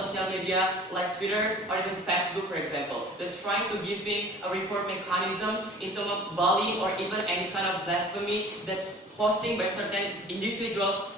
social media like Twitter or even Facebook, for example. They're trying to give in a report mechanisms in terms of bullying or even any kind of blasphemy that posting by certain individuals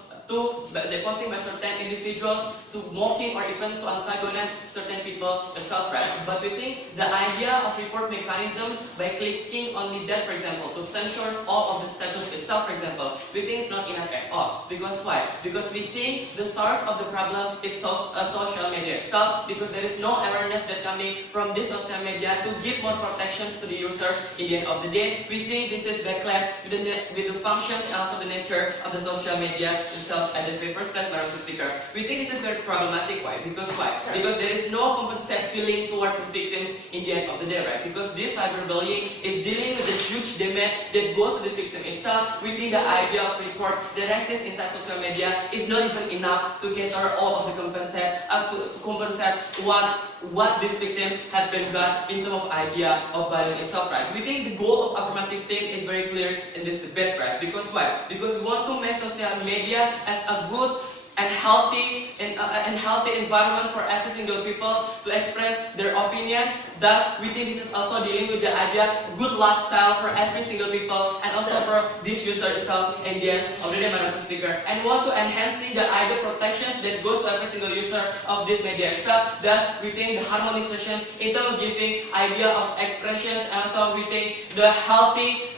to mocking or even to antagonize certain people themselves, right? But we think the idea of report mechanisms by clicking only that, for example, to censor all of the status itself, for example, we think it's not enough at all. Because why? Because we think the source of the problem is social media itself, because there is no awareness that coming from this social media to give more protections to the users. In the end of the day, we think this is backlash with the functions and also the nature of the social media itself at the very first place, Madam Speaker. We think this is very problematic. Why? Because why? Because there is no compensate feeling toward the victims in the end of the day, right? Because this cyberbullying is dealing with the huge damage that goes to the victim itself. We think the idea of report that exists inside social media is not even enough to cater all of the compensate to compensate what this victim has been got in terms of idea of violence itself, right? We think the goal of affirmative thing is very clear in this debate, right? Because why? Because we want to make social media as a good and healthy environment for every single people to express their opinion. Thus, we think this is also dealing with the idea good lifestyle for every single people and also for this user itself in the end of the day, Madam Speaker. And we want to enhance the idea protection that goes to every single user of this media itself. Thus, we think the harmonizations in terms of giving idea of expressions and also we think the healthy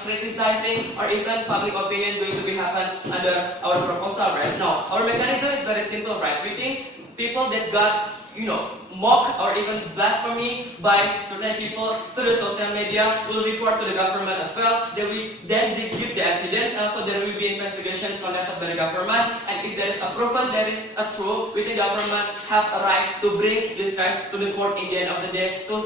criticizing or even public opinion going to be happen under our proposal, right? Now, our mechanism is very simple, right? We think people that got, mock or even blasphemy by certain people through social media will report to the government as well. Then they give the evidence, and also there will be investigations conducted by the government. And if there is a proven there is a true, with the government have a right to bring this case to the court in the end of the day to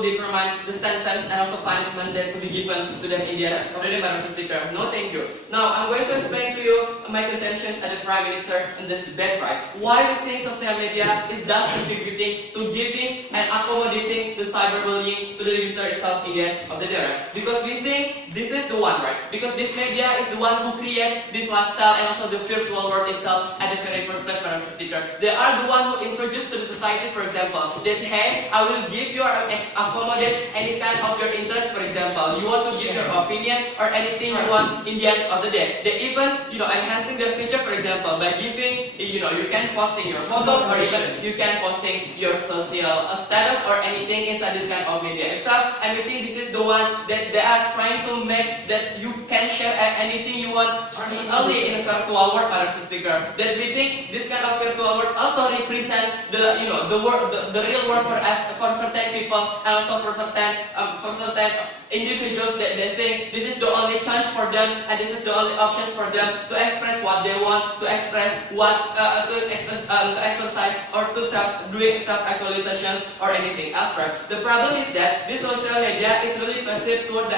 determine the sentence and also punishment that to be given to them in the end of the day, Madam Speaker. No, thank you. Now I'm going to explain to you my contentions as the Prime Minister in this debate, right? Why we think social media is thus contributing to giving and accommodating the cyberbullying to the user itself in the end of the day, right? Because we think this is the one, right? Because this media is the one who create this lifestyle and also the virtual world itself at the very first place, Madam Speaker. They are the one who introduced to the society, for example, that hey, I will give you or accommodate any kind of your interest, for example. You want to give your opinion or anything you want in the end of the day. They even, enhancing the feature, for example, by giving, you can posting your photos or even you can posting your social status or anything inside this kind of media itself. And we think this is the one that they are trying to make that you can share anything you want only in a virtual world, Madam Speaker. That we think this kind of virtual world also represent the the real world for certain people and also for certain individuals that they think this is the only chance for them and this is the only option for them to express what they want, to express what to exercise or to doing self-actualizations or anything else, right? The problem is that this social media is really passive toward the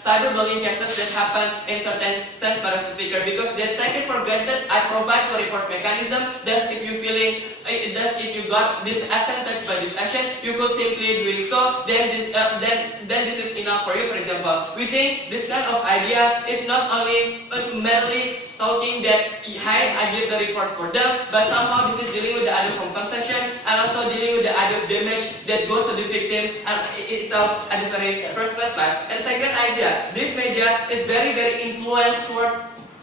cyberbullying cases that happen in certain states, Madam Speaker, because they take it for granted. I provide a report mechanism that if you got disadvantaged by this action, you could simply doing so. Then this is enough for you. For example, we think this kind of idea is not only merely talking that hey, I give the report for them, but somehow this is dealing with the other compensation and also dealing with the other damage that goes to the victim and itself at the very first place, right? And second idea, this media is very influenced toward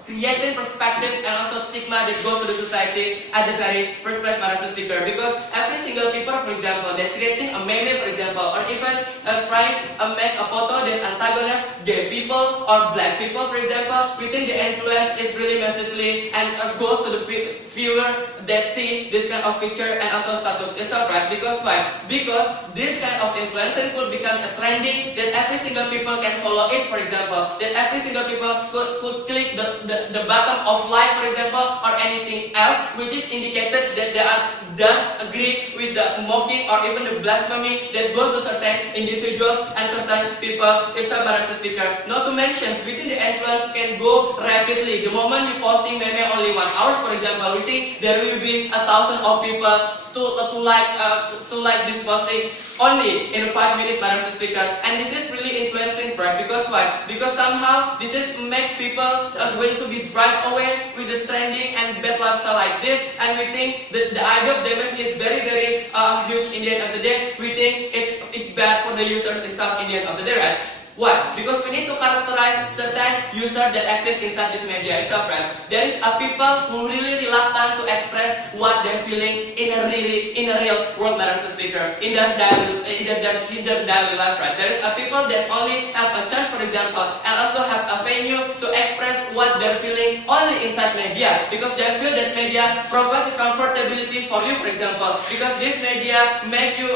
creating perspective and also stigma that goes to the society at the very first place, Madam Speaker. Because every single people, for example, they're creating a meme, for example, or even trying to make a photo that antagonizes gay people or black people, for example, we think the influence is really massively and goes to the viewer that see this kind of picture and also status itself, right? Because why? Because this kind of influencer could become a trending that every single people can follow it, for example, that every single people could click the button of like, for example, or anything else, which is indicated that they are does agree with the mocking or even the blasphemy that goes to certain individuals and certain people itself, Madam Speaker. Not to mention, within the influence can go rapidly. The moment you posting meme only 1 hour, for example, we think there will be 1,000 of people to like this posting only in a 5-minute Marathi speaker, and this is really influencing, right? Because why? Because somehow this is make people going to be drive away with the trending and bad lifestyle like this, and we think the idea of damage is very huge in the end of the day. We think it's bad for the users itself in the end of the day, right? Why? Because we need to characterize certain users that exist inside this media itself, right? There is a people who really reluctant to express what they're feeling in a real world Marathi speaker, in their daily life, right? There is a people that only have a chance, for example, and also have a venue to express what they're feeling only inside media, because they feel that media provide the comfortability for you, for example, because this media make you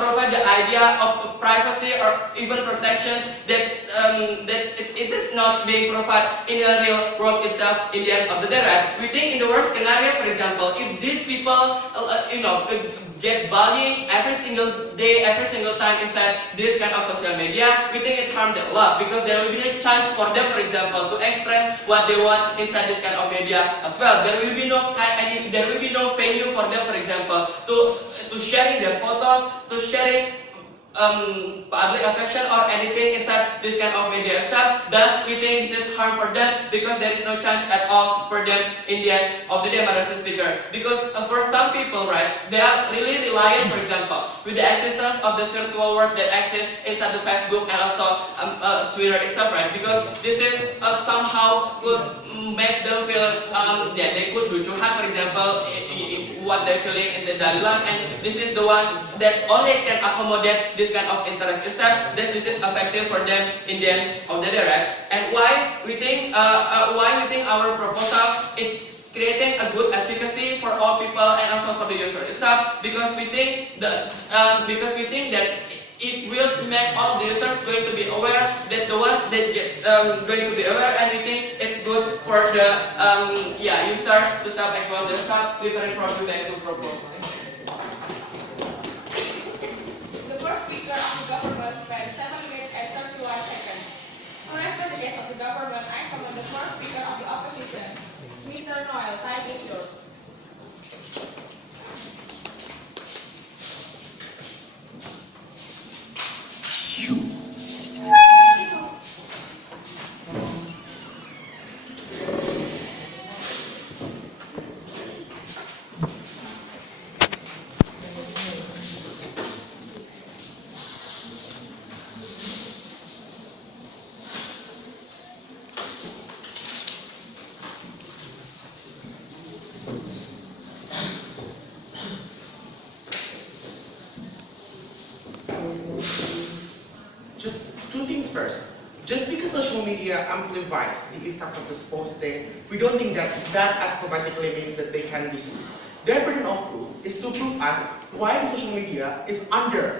provide the idea of privacy or even protection that it is not being provided in the real world itself in the end of the day, right? We think in the worst scenario, for example, if these people get bullying every single day, every single time inside this kind of social media, we think it harmed them a lot, because there will be no chance for them, for example, to express what they want inside this kind of media as well. There will be no venue for them, for example, to sharing their photos, to sharing public affection or anything inside this kind of media itself. Thus, we think this is harm for them, because there is no chance at all for them in the end of the day, Marathi speaker. Because for some people, right, they are really reliant, for example, with the existence of the virtual world that exists inside the Facebook and also Twitter itself, right? Because this is somehow could make them feel they could do curhat, for example, what they're feeling in their daily life, and this is the one that only can accommodate this kind of interest itself, that this is effective for them in the end of the day, right? And why we think our proposal is creating a good efficacy for all people and also for the user itself, because we think that it will make all the users going to be aware, that the ones that get going to be aware, and we think it's good for the user to self-equal themselves. Different problem back to propose. The first speaker of the government spent 7 minutes and 31 seconds. To respect the guest of the government, I summon the first speaker of the opposition, Mr. Noel. Time is yours. Just two things first. Just because social media amplifies the effect of this posting, we don't think that automatically means that they can be sued. Their burden of proof is to prove us why the social media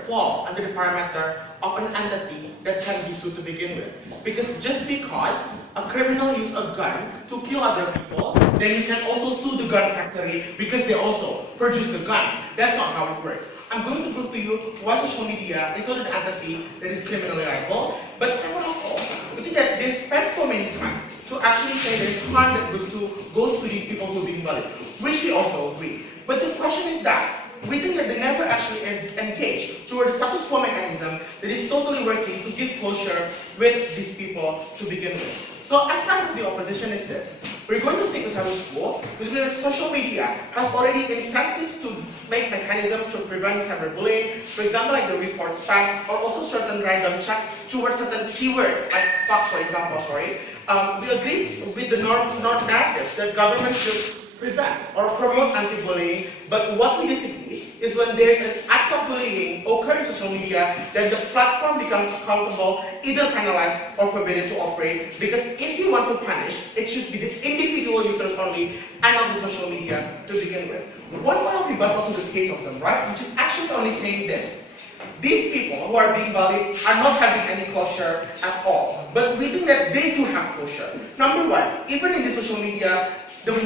fall under the parameter of an entity that can be sued to begin with. Because just because a criminal uses a gun to kill other people, then you can also sue the gun factory because they also produce the guns. That's not how it works. I'm going to prove to you why social media is not an entity that is criminally liable. But second of all, we think that they spend so many time to actually say there is harm that goes to these people who are being bullied, which we also agree. But the question is that we think that they never actually engage towards a status quo mechanism that is totally working to give closure with these people to begin with. So as part of the opposition is this: we're going to stick with status quo, because social media has already incentives to make mechanisms to prevent cyberbullying, for example, like the report spam, or also certain random checks towards certain keywords, like fuck, for example, we agree with the narratives that government should prevent or promote anti-bullying, but what we disagree is when there's an act of bullying occurring in social media, then the platform becomes accountable, either penalized or forbidden to operate, because if you want to punish, it should be this individual users only and not the social media to begin with. One way of rebuttal to the case of them, right, which is actually only saying this: these people who are being bullied are not having any closure at all. But we think that they do have closure. Number one, even in the social media, the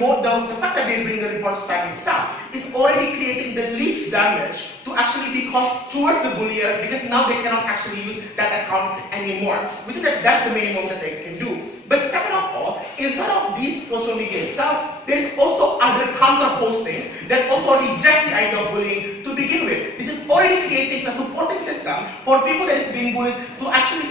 fact that they bring the report spam itself is already creating the least damage to actually be caused towards the bullier, because now they cannot actually use that account anymore. We think that that's the minimum that they can do. But second of all, inside of this social media itself, there is also other counter postings that also reject the idea of bullying to begin with. This is already creating a supporting system for people that is being bullied to actually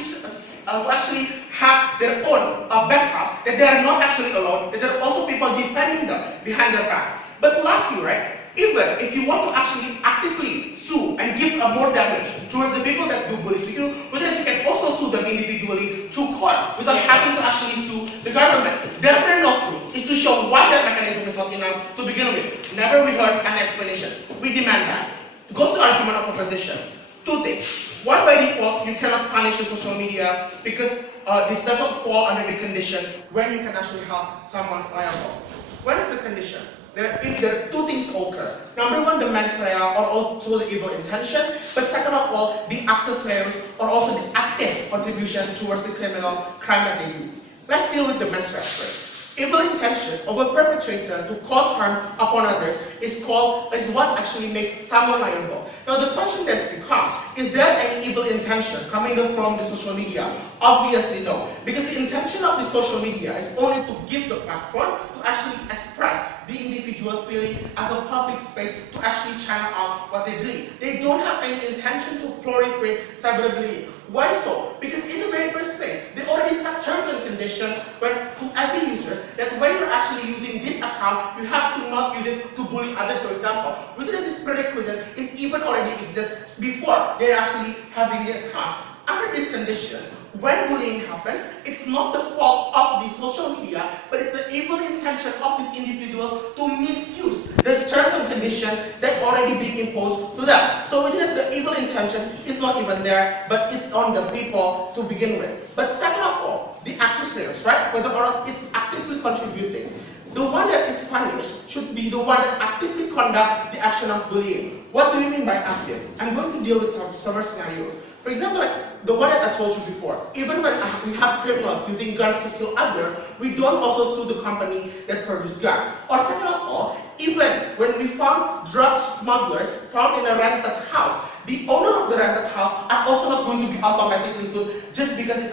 have their own backups, that they are not actually alone, that there are also people defending them behind their back. But lastly, right, even if you want to actually actively sue and give more damage towards the people that do bullying to you, whether you can also sue them individually to court without having to actually sue the government. Their burden of proof is to show why that mechanism is not enough to begin with. Never we heard an explanation. We demand that. It goes to argument of opposition. Two things. One, by default, you cannot punish your social media because this does not fall under the condition when you can actually help someone liable. What is the condition? If there are two things occur. Number one, the mens rea or also the evil intention. But second of all, the actus reus or also the active contribution towards the criminal crime that they do. Let's deal with the mens rea first. Evil intention of a perpetrator to cause harm upon others is what actually makes someone liable. Now the question then becomes, is there any evil intention coming from the social media? Obviously no, because the intention of the social media is only to give the platform to actually express the individual's feeling as a public space to actually channel out what they believe. They don't have any intention to proliferate cyberbullying. Why so? Because in the very first place, they already set terms and conditions to every user that when you're actually using this account, you have to not use it to bully others, for example. Whether this prerequisite is even already exists before they're actually having the account. Under these conditions, when bullying happens, it's not the fault of the social media, but it's the evil intention of these individuals to misuse the terms and conditions that already being imposed to them. So we did the evil intention is not even there, but it's on the people to begin with. But second of all, the actus reus, right? Whether or not it's actively contributing. The one that is punished should be the one that actively conduct the action of bullying. What do you mean by active? I'm going to deal with several scenarios. For example, like the one that I told you before, even when we have criminals using guns to kill others, we don't also sue the company that produces guns. Or second of all, even when we found drug smugglers found in a rented house, the owner of the rented house are also not going to be automatically sued just because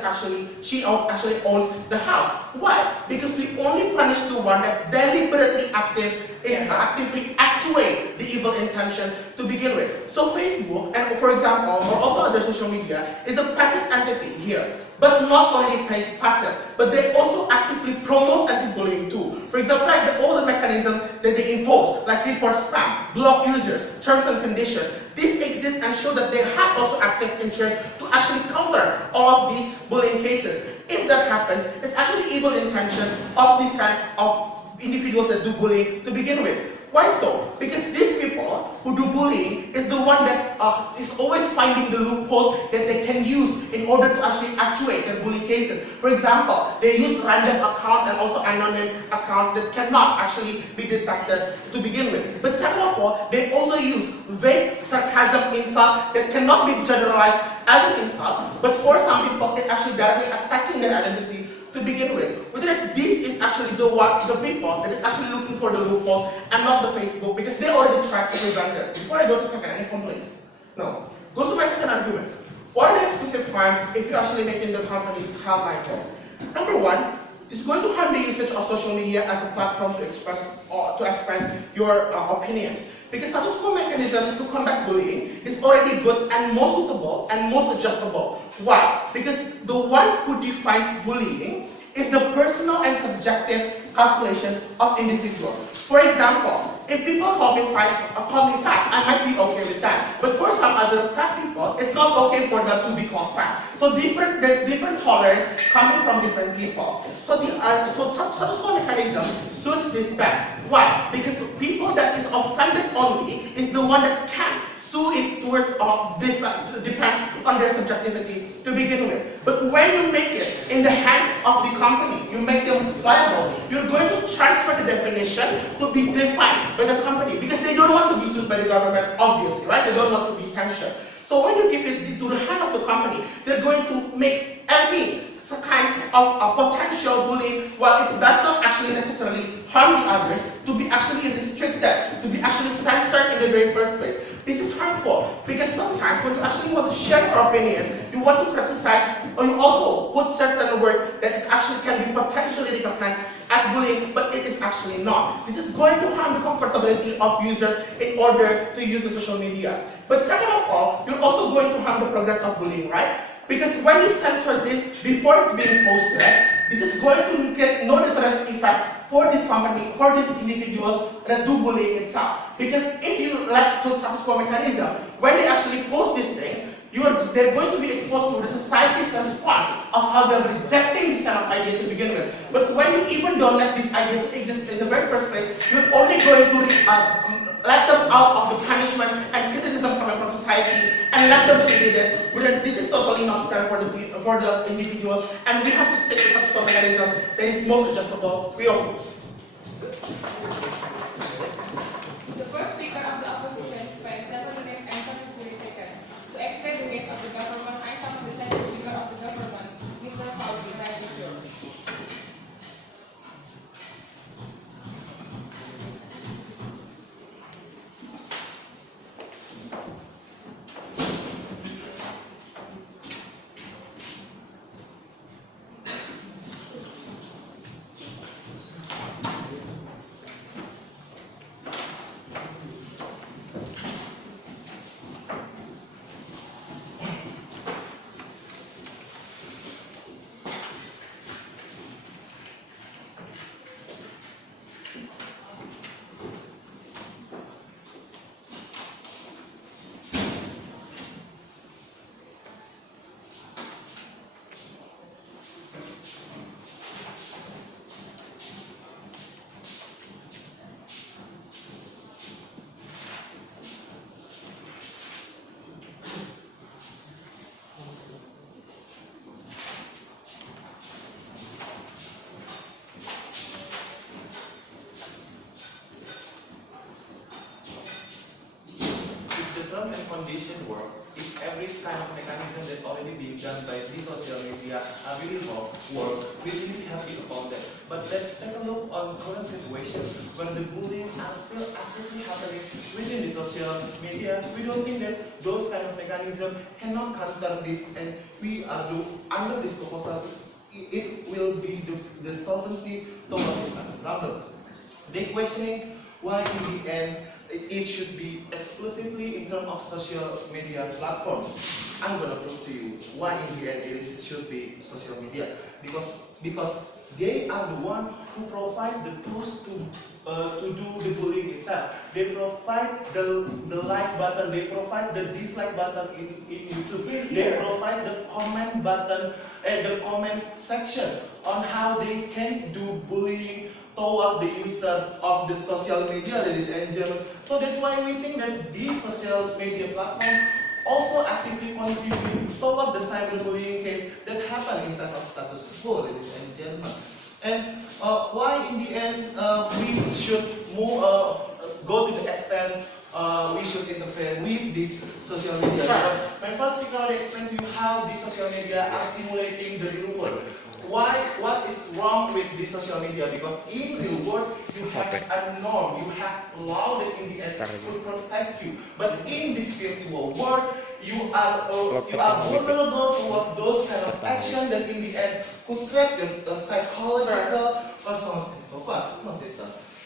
she actually owns the house. Why? Because we only punish the one that deliberately actively actuate the evil intention to begin with. So Facebook, and for example, or also other social media, is a passive entity here. But not only passive, but they also actively promote anti-bullying too. For example, like all the mechanisms that they impose, like report spam, block users, terms and conditions. This exists and show that they have also active interest to actually counter all of these bullying cases. If that happens, it's actually evil intention of this kind of individuals that do bullying to begin with. Why so? Because these people who do bullying is the one that is always finding the loopholes that they can use in order to actually actuate their bullying cases. For example, they use random accounts and also anonymous accounts that cannot actually be detected to begin with. But second of all, they also use vague sarcasm insult that cannot be generalized as an insult, but for some people, it's actually directly attacking their identity to begin with. Whether this is actually the people that is actually looking for the loopholes and not the Facebook, because they already tried to prevent it. Before I go to second, any complaints? No. Go to my second argument. What are the exclusive crimes if you actually making the companies held liable? Number one, it's going to harm the usage of social media as a platform to express your opinions. Because status quo mechanism to combat bullying is already good and most suitable and most adjustable. Why? Because the one who defines bullying is the personal and subjective calculations of individuals. For example, if people call me fat, I might be okay with that. But for some other fat people, it's not okay for them to be called fat. So there's different tolerance coming from different people. So the status quo mechanism suits this best. Why? Because the people that is offended only is the one that can sue it towards depends on their subjectivity to begin with. But when you make it in the hands of the company, you make them liable, you're going to transfer the definition to be defined by the company because they don't want to be sued by the government, obviously, right? They don't want to be sanctioned. So when you give it to the hand of the company, they're going to make every kind of potential bullying, while it does not actually necessarily harm the others, to be actually restricted, to be actually censored in the very first place. This is harmful because sometimes when you actually want to share your opinions, you want to criticize, or you also put certain words that is actually can be potentially recognized as bullying, but it is actually not. This is going to harm the comfortability of users in order to use the social media. But second of all, you're also going to harm the progress of bullying, right? Because when you censor this before it's being posted, this is going to create no deterrence effect for this company, for these individuals that do bullying itself. Because if you let so status quo mechanism, when they actually post these things, they're going to be exposed to the society's response of how they're rejecting this kind of idea to begin with. But when you even don't let this idea to exist in the very first place, you're only going to let them out of the punishment and criticism coming from society, and let them feel that this is totally not fair for the individuals, and we have to stick to such a mechanism that is most adjustable. We oppose. The first speaker of the opposition spent 7 minutes and 73 seconds to explain the case of the government. I summon the second speaker of the government, Mr. Fauzi. Time is yours. Term and condition work, if every kind of mechanism that already being done by the social media are really work, we really happy about that. But let's take a look on current situation when the bullying are still actively happening within the social media. We don't think that those kind of mechanisms cannot counter this, and we are under this proposal, it will be the solvency toward this problem. They questioning why in the end it should be exclusively in terms of social media platforms. I'm going to prove to you why in the end it should be social media. Because they are the one who provide the tools to do the bullying itself. They provide the like button, they provide the dislike button in YouTube. They provide the comment button and the comment section on how they can do bullying toward the user of the social media, ladies and gentlemen. So that's why we think that these social media platforms also actively contribute toward the cyberbullying case that happen inside of status quo, ladies and gentlemen. And why in the end we should go to the extent we should interfere with this social media. Because my first speaker already explained to you how these social media are simulating the real world. What is wrong with this social media? Because in real world, you have a norm, you have law that in the end will protect you. But in this virtual world, you are vulnerable toward those kind of action that in the end could create the psychological or so on and so forth.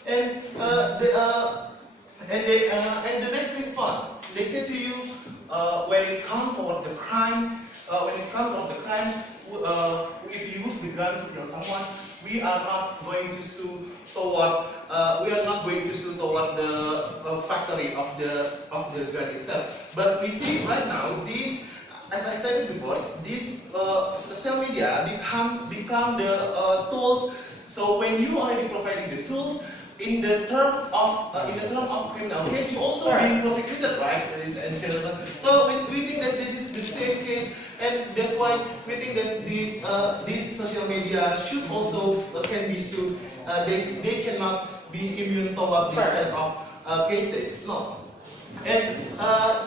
And the next response, they say to you, when it comes toward the crime, if you use the gun to kill someone, we are not going to sue toward the factory of the gun itself. But we see right now these, as I stated before, these social media become the tools. So when you are already providing the tools, in the term of criminal case, you also being prosecuted, right, ladies and gentlemen. So we think that this is the same case, and that's why we think that these social media should also can be sued. They cannot be immune toward this kind of cases. No. And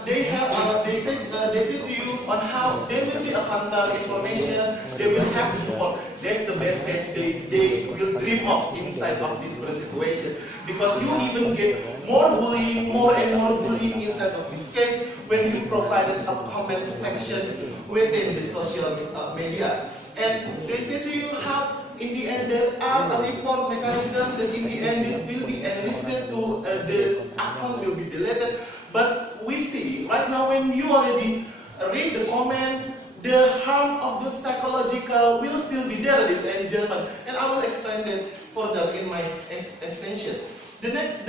they say to you on how there will be a counter information, they will have the support. That's the best case they will dream of inside of this current situation. Because you even get more bullying, more and more bullying inside of this case when you provided a comment section within the social media. And they say to you how in the end, there are a report mechanism that in the end it will be enlisted to the account will be deleted. But we see right now when you already read the comment, the harm of the psychological will still be there, ladies and gentlemen, and I will explain that further in my extension. The next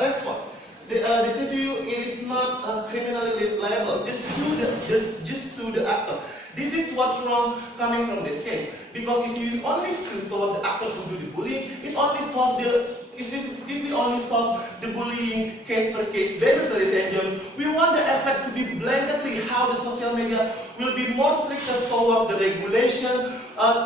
response. They say to you, it is not criminally liable. Just sue the actor. This is what's wrong coming from this case. Because if you only sue toward the actor who do the bullying, it only solve the if we only solve the bullying case per case basis, ladies and gentlemen, we want the effect to be blanketly how the social media will be more stricter toward the regulation,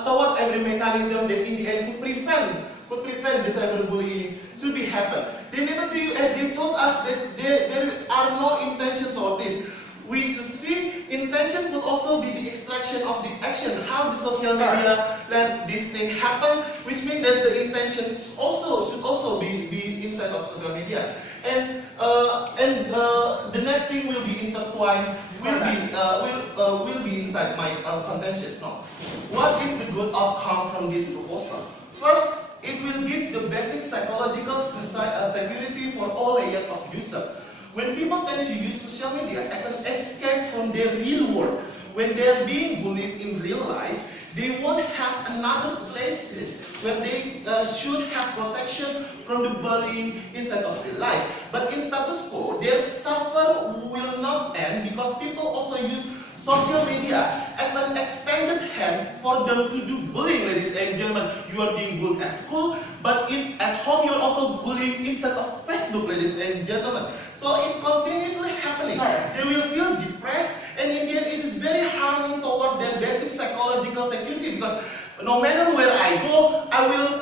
toward every mechanism that in the end could prevent the cyberbullying to be happen. They never tell you, and they told us that there are no intention toward this. We should see intention will also be the extraction of the action, how the social media let this thing happen, which means that the intention should also be inside of social media. And the next thing will be intertwined, will be inside my contention. No. What is the good outcome from this proposal? First, it will give the basic psychological security for all layers of users. When people tend to use social media as an escape from their real world, when they're being bullied in real life, they won't have another places where they should have protection from the bullying inside of real life. But in status quo, their suffer will not end because people also use social media as an extended hand for them to do bullying, ladies and gentlemen. You are being bullied at school, but at home you are also bullying inside of Facebook, ladies and gentlemen. So it continuously happening. They will feel depressed, and in the end it is very harming toward their basic psychological security, because no matter where I go, I will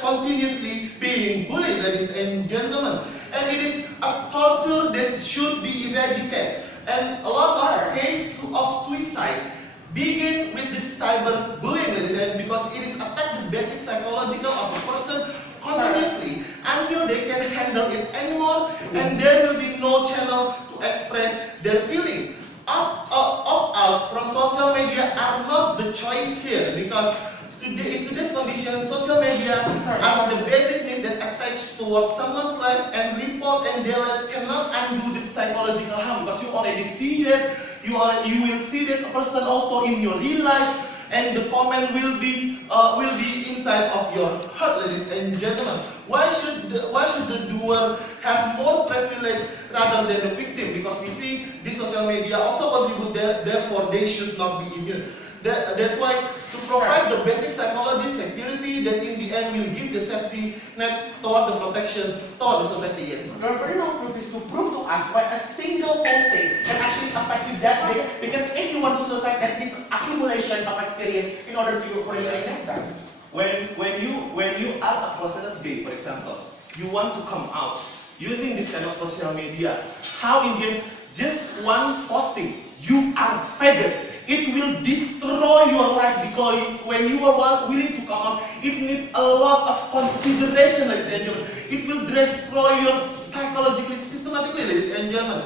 continuously being bullied, ladies and gentlemen. And it is a torture that should be eradicated. And a lot of cases of suicide begin with this cyberbullying, ladies and gentlemen, because it is attack the basic psychological of a person continuously until they can handle it anymore, and there will be no channel to express their feeling. Opt out from social media are not the choice here, because today, in today's condition, social media are the basic needs that attach towards someone's life, and report and delete cannot undo the psychological harm, because you already see that, you will see that person also in your real life, and the comment will be inside of your heart, ladies and gentlemen. Why should the doer have more privilege rather than the victim? Because we see this social media also contribute there, therefore they should not be immune. That's why to provide the basic psychology security that in the end will give the safety net toward the protection toward the society. Yes, ma'am. Your very long proof is to prove to us why a single posting can actually affect you that big. Because if you want to suicide, that needs accumulation of experience in order for you to enact that. When you are a closeted gay, for example, you want to come out using this kind of social media. How in the end, just one posting, you are faded. It will destroy your life, because when you are willing to come out, it needs a lot of consideration, ladies and gentlemen. It will destroy your psychologically, systematically, ladies and gentlemen.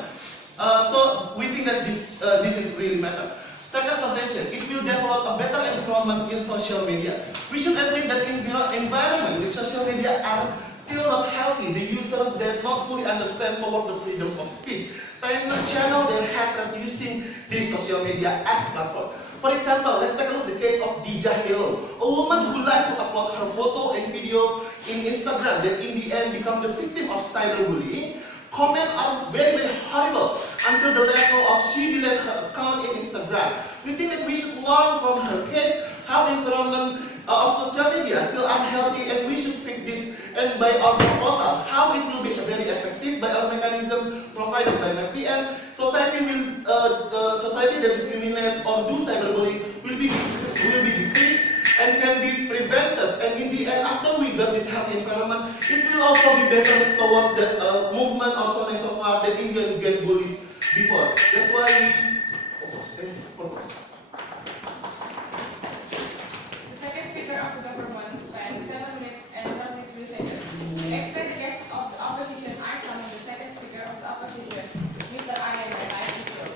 So we think that this is really matter. Second contention, it will develop a better environment in social media. We should admit that environment with social media are still not healthy. The users that not fully understand toward the freedom of speech tend to channel their hatred using this social media as platform. For example, let's take a look at the case of Dija Hilo, a woman who liked to upload her photo and video in Instagram that in the end become the victim of cyberbullying. Comments are very, very horrible until the level of she deleted her account in Instagram. We think that we should learn from her case how the environment of social media is still unhealthy, and we should fix this. And by our proposal, how it will be very effective by our mechanism provided by my PM, society that discriminate or do cyberbullying will be decreased and can be prevented. And in the end, after we got this healthy environment, it will also be better toward the movement of so and so far that Indian get bullied before. That's why we propose. The second speaker of the government spent 7 minutes and 33 seconds. Expect the guest of the opposition, I summon the second speaker of the opposition, Mr. Ayan, and I is yours.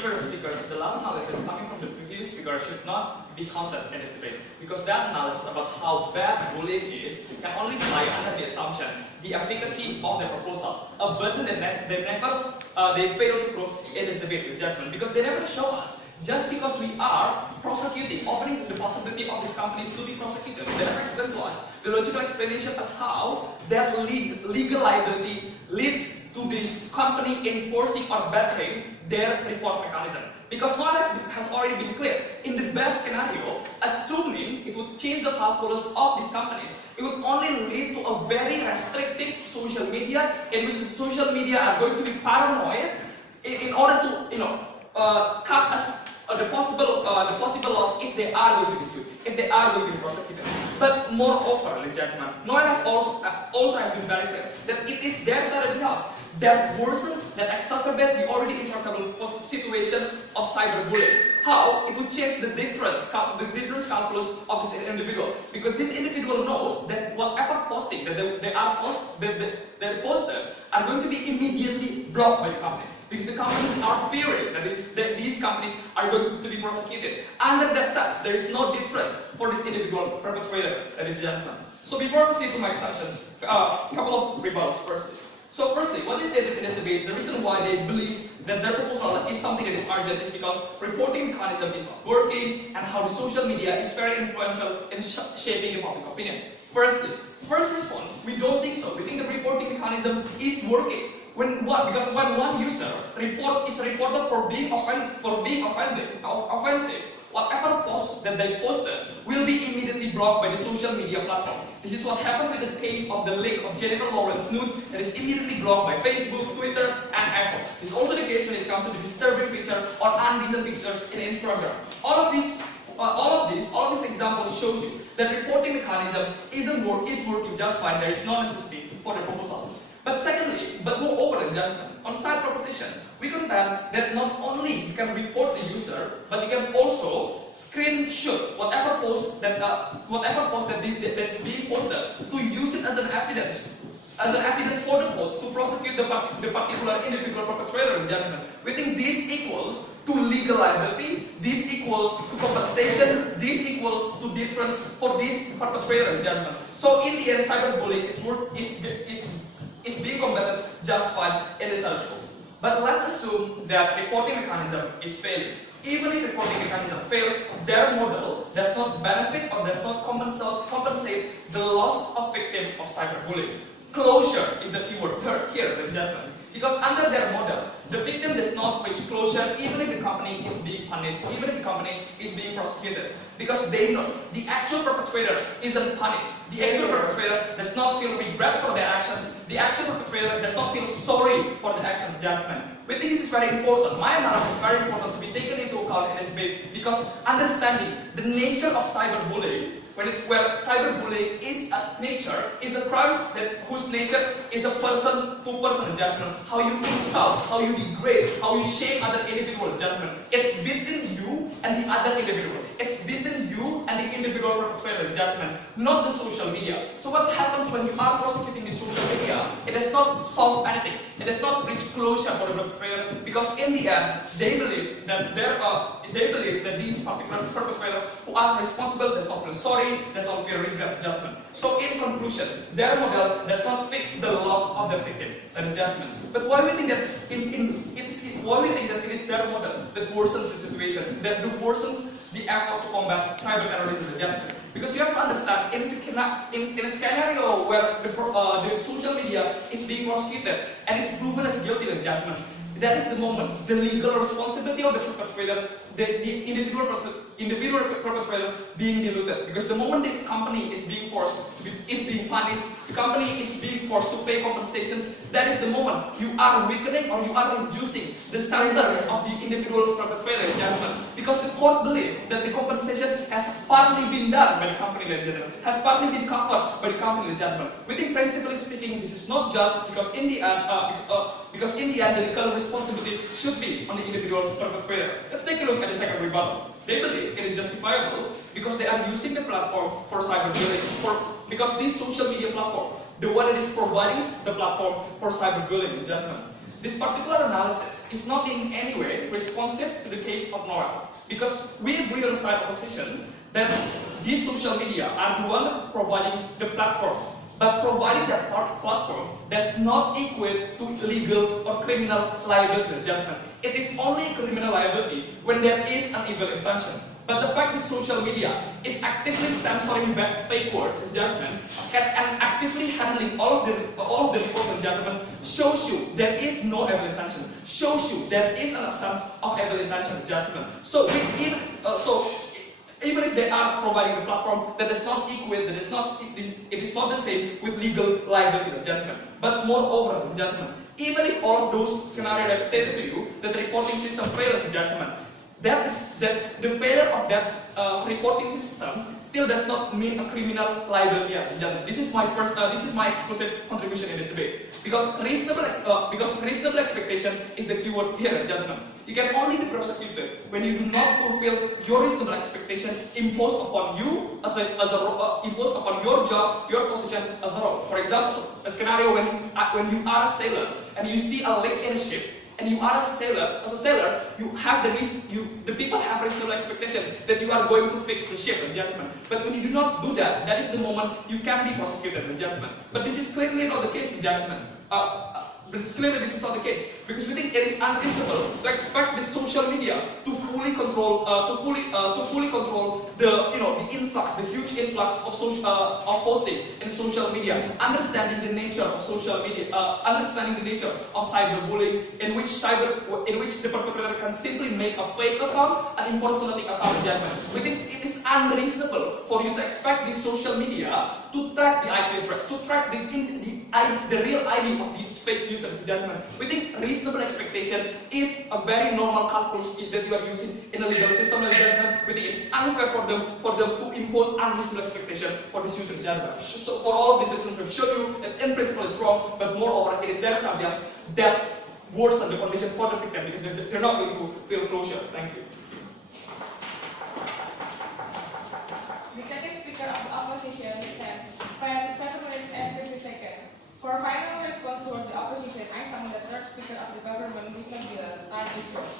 several speakers, the last analysis coming from the previous speaker should not be counted in this debate, because that analysis about how bad bullying is can only fly under the assumption the efficacy of the proposal, a burden that they fail to prove in this debate with judgment, because they never show us. Just because we are prosecuting, opening the possibility of these companies to be prosecuted, they never explain to us the logical explanation as how that legal liability leads to this company enforcing or battering their report mechanism. Because one has already been clear, in the best scenario, assuming it would change the calculus of these companies, it would only lead to a very restrictive social media in which the social media are going to be paranoid in order to, cut us the possible loss if they are going to be sued, if they are going to be prosecuted. But moreover, ladies and gentlemen, Noel has also has been very clear that it is their side of the house that worsen, that exacerbate the already intractable situation of cyberbullying. How? It would change the deterrence calculus of this individual, because this individual knows that whatever posting that they posted are going to be immediately blocked by the companies, because the companies are fearing that these companies are going to be prosecuted. Under that sense, there is no deterrence for this individual perpetrator, ladies and gentlemen. So before I proceed to my sections, a couple of rebuttals first. So firstly, what they stated in this debate, the reason why they believe that their proposal is something that is urgent is because reporting mechanism is not working, and how the social media is very influential in shaping the public opinion. First response, we don't think so. We think the reporting mechanism is working. Because when one user is reported for being offensive, whatever post that they posted will be immediately blocked by the social media platform. This is what happened with the case of the leak of Jennifer Lawrence nudes that is immediately blocked by Facebook, Twitter, and Apple. This is also the case when it comes to the disturbing picture or indecent pictures in Instagram. All of these examples shows you that reporting mechanism is working just fine. There is no necessity for the proposal. But moreover, gentlemen, on side proposition, we contend that not only you can report the user, but you can also screenshot whatever post that's being posted to use it as an evidence for the court to prosecute the particular individual perpetrator, gentlemen. We think this equals to legal liability, this equals to compensation, this equals to deterrence for this perpetrator, gentlemen. So in the end, cyberbullying is being combated just fine in the status quo. But let's assume that reporting mechanism is failing. Even if reporting mechanism fails, their model does not benefit or does not compensate the loss of victim of cyberbullying. Closure is the keyword here, ladies and gentlemen. Because under their model, the victim does not reach closure even if the company is being punished, even if the company is being prosecuted. Because they know the actual perpetrator isn't punished. The actual perpetrator does not feel regret for their actions. The actual perpetrator does not feel sorry for the actions, gentlemen. We think this is very important. My analysis is very important to be taken into account in this debate, because understanding the nature of cyberbullying, where cyberbullying is a crime whose nature is a person-to-person, gentlemen. How you insult, how you degrade, how you shame other individuals, gentlemen. It's between you and the other individual. It's between you and the individual perpetrator, gentlemen, not the social media. So what happens when you are prosecuting the social media? It does not solve anything. It does not reach closure for the perpetrator, because in the end, they believe that these particular perpetrators who are responsible does not feel sorry, does not feel regret, judgment. So in conclusion, their model does not fix the loss of the victim and judgment. But why we think that it is their model that worsens the situation, that worsens the effort to combat cyber terrorism and judgment? Because you have to understand, in a scenario where the social media is being prosecuted and is proven as guilty of judgment, that is the moment the legal responsibility of the perpetrator, the individual perpetrator being diluted. Because the moment the company is being punished, the company is being forced to pay compensations, that is the moment you are weakening or you are reducing the sentence of the individual perpetrator, gentlemen. Because the court believes that the compensation has partly been done by the company, gentlemen, has partly been covered by the company, gentlemen. We think, principally speaking, this is not just because in the end, the legal responsibility should be on the individual perpetrator. Let's take a look at the second rebuttal. They believe it is justifiable because they are using the platform for cyberbullying, because this social media platform, the one that is providing the platform for cyberbullying, gentlemen. This particular analysis is not in any way responsive to the case of Noel, because we agree on the side of opposition that these social media are the one providing the platform, but providing that platform does not equate to legal or criminal liability judgment. It is only criminal liability when there is an evil intention. But the fact that social media is actively censoring fake words in judgment and actively handling all of the reports in judgment shows you there is no evil intention, shows you there is an absence of evil intention in judgment. So even if they are providing the platform, that does not equate, it is not the same with legal liability of judgment. But moreover, in judgment, even if all of those scenarios I've stated to you, that the reporting system fails in judgment, that the failure of that reporting system still does not mean a criminal liability in judgment. This is my exclusive contribution in this debate. Because reasonable expectation is the keyword here in judgment. You can only be prosecuted when you do not fulfill your reasonable expectation imposed upon you imposed upon your job, your position as a role. For example, a scenario when you are a sailor and you see a leak in a ship, and you are a sailor, you have the people have reasonable expectation that you are going to fix the ship in judgment. But when you do not do that, that is the moment you can be prosecuted in judgment. But this is clearly not the case in judgment. This is not the case, because we think it is unreasonable to expect the social media to fully control the influx, the huge influx of posting in social media, understanding the nature of social media, understanding the nature of cyberbullying, in which the perpetrator can simply make a fake account, an impersonating account in judgment. It is unreasonable for you to expect the social media to track the IP address, to track the real ID of these fake users in judgment. We think reasonable expectation is a very normal calculus that you are using in a legal system in judgment. We think it is unfair for them to impose unreasonable expectation for this user in judgment. So for all of these reasons, we've shown you that in principle it's wrong, but moreover, it is their subjects that worsen the condition for the victim because they're not going to feel closure. Thank you. The second speaker of the opposition said, "Spend 7 minutes and 50 seconds. For final response toward the opposition, I summon the third speaker of the government, Mr. Bill. Time is yours."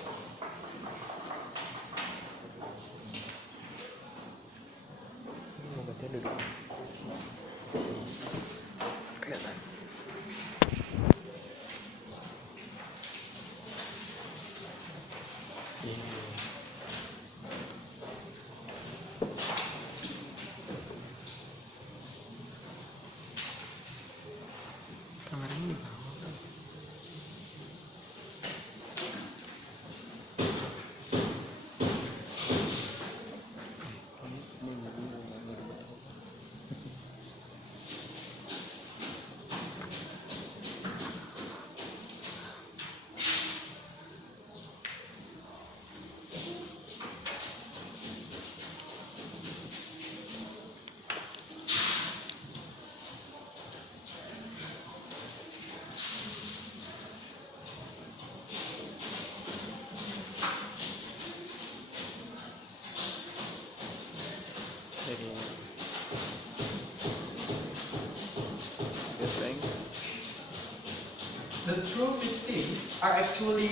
The true victims are actually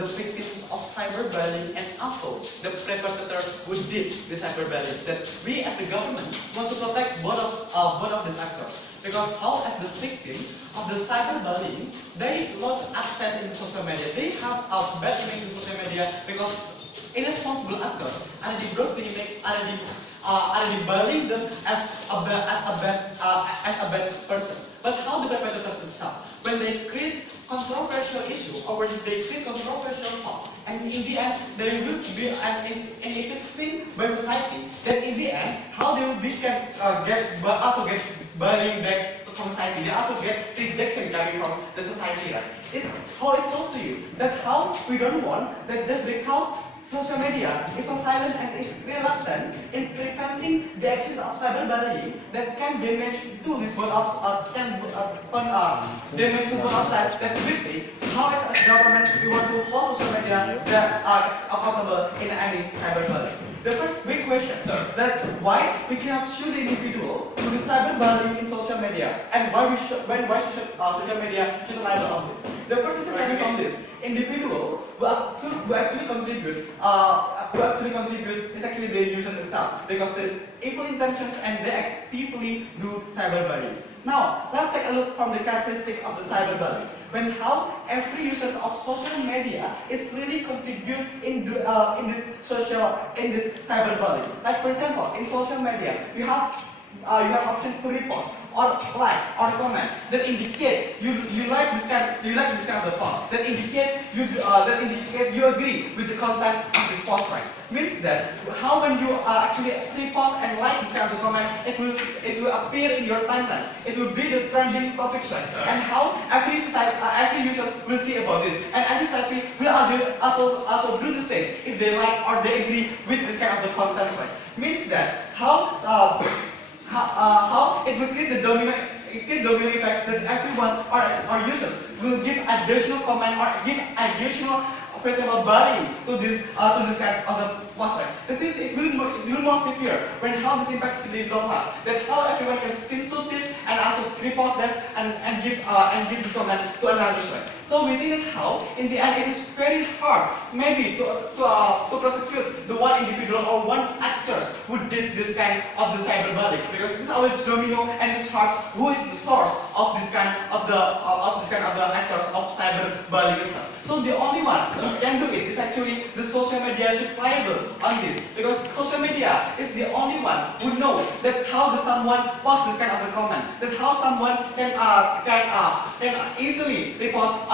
the victims of cyberbullying and also the perpetrators who did the cyberbullying. That we as the government want to protect both of these actors. Because how as the victims of the cyberbullying, they lost access in social media. They have a bad image in social media because irresponsible actors are the broad image, are the bullying them as a bad person. But how the perpetrators themselves, when they create controversial issue or when they create controversial thoughts, and in the end they will be and it is seen by society that in the end how they will be can also get bullying back from society. They also get rejection coming from the society. Right? It's how it shows to you that how we don't want that just because social media is so silent and is reluctant in preventing the actions of cyberbullying that can damage to this both of damage to both of sides. That we think how as a government we want to hold social media that are accountable in any cyberbullying. The first big question, sir, that why we cannot sue the individual who do cyberbullying in social media, and why social media should enable on this. The first is coming from this individual who actually contribute is actually the user themselves, because there's evil intentions and they actively do cyberbullying. Now, let's take a look from the characteristic of the cyberbullying. When how every user of social media is really contribute in this cyberbullying. Like for example, in social media, you have options to report or like or comment that indicate you like this kind of the post, that indicate you agree with the content of this post, right? Means that how when you actually repost and like this kind of the comment, it will appear in your timelines. It will be the trending topic, right? And how every users will see about this, and every society will also do the same if they like or they agree with this kind of the content, right? Means that how it will create the domino effects that everyone or users will give additional comment or give additional, for example, value to this kind of the post. It will more severe when how this impacts the long last. That how everyone can screenshot this and also repost this and give this comment to another side. So we think that how in the end it is very hard maybe to prosecute the one individual or one actor who did this kind of the cyberbullying, because it's always domino and it's hard who is the source of this kind of the actors of cyberbullying. So the only one who can do it is actually the social media should liable on this, because social media is the only one who knows that how someone post this kind of a comment, that how someone can easily repost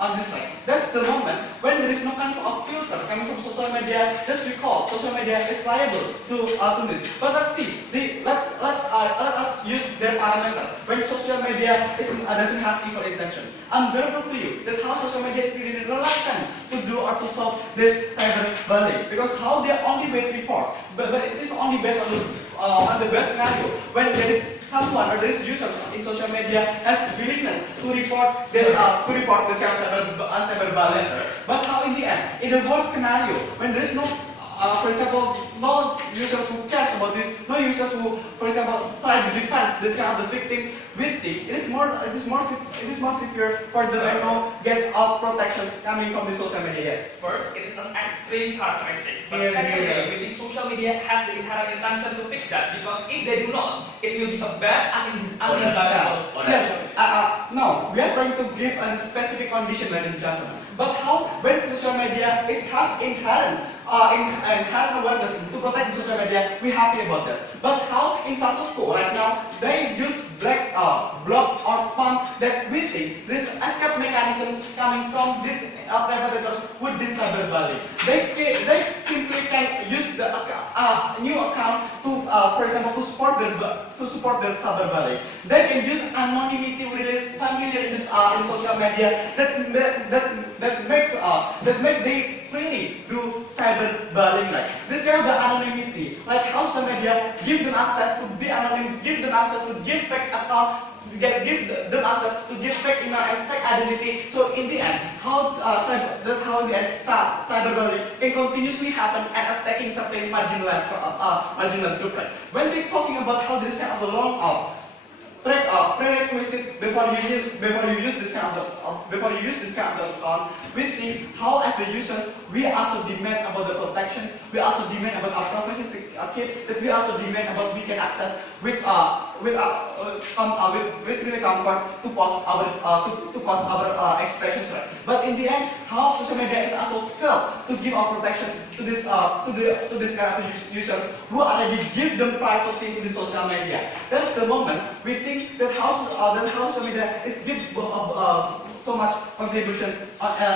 on this site. That's the moment when there is no kind of filter coming from social media. That's we call social media is liable to this. But let's see, let us use their parameter. When social media doesn't have evil intention, I'm going to prove to you that how social media is really reluctant to do or to stop this cyberbullying, because how they only wait report, but it is only based on the best scenario when there is someone or there is users in social media has willingness to report this kind of cyberbullying. But how in the end, in the worst scenario, when there is no for example, no users who cares about this, no users who, for example, try to defend this kind of the victim with it. It is more severe for the get out protections coming from the social media. Yes. First, it is an extreme characteristic. But Yes, secondly, yes. we think social media has the inherent intention to fix that, because if they do not, it will be a bad and undesirable. Yes. No, we are trying to give a specific condition, ladies and gentlemen. But how when social media is have inherent awareness to protect the social media, we're happy about that. But how in status quo right now they use block or spam that we think there is escape mechanisms coming from these perpetrators who did cyberbullying. They simply can use the new account to, for example, to support their cyberbullying. They can use anonymity release familiar in social media that make they freely do cyberbullying. Like this kind of the anonymity, like how social media give them access to be anonym, give them access to give fake account, give them access to give fake email and fake identity. So in the end, cyberbullying can continuously happen and attacking certain marginalized group. When we're talking about how this kind of the long prerequisite before you use this kind of account, we think how as the users we also demand about the protections, we also demand about our privacy that we also demand about we can access with really comfort to post our expressions, right? But in the end, how social media is also failed to give our protections to this kind of users who already give them privacy in the social media. That's the moment we think that how social media is give so much contributions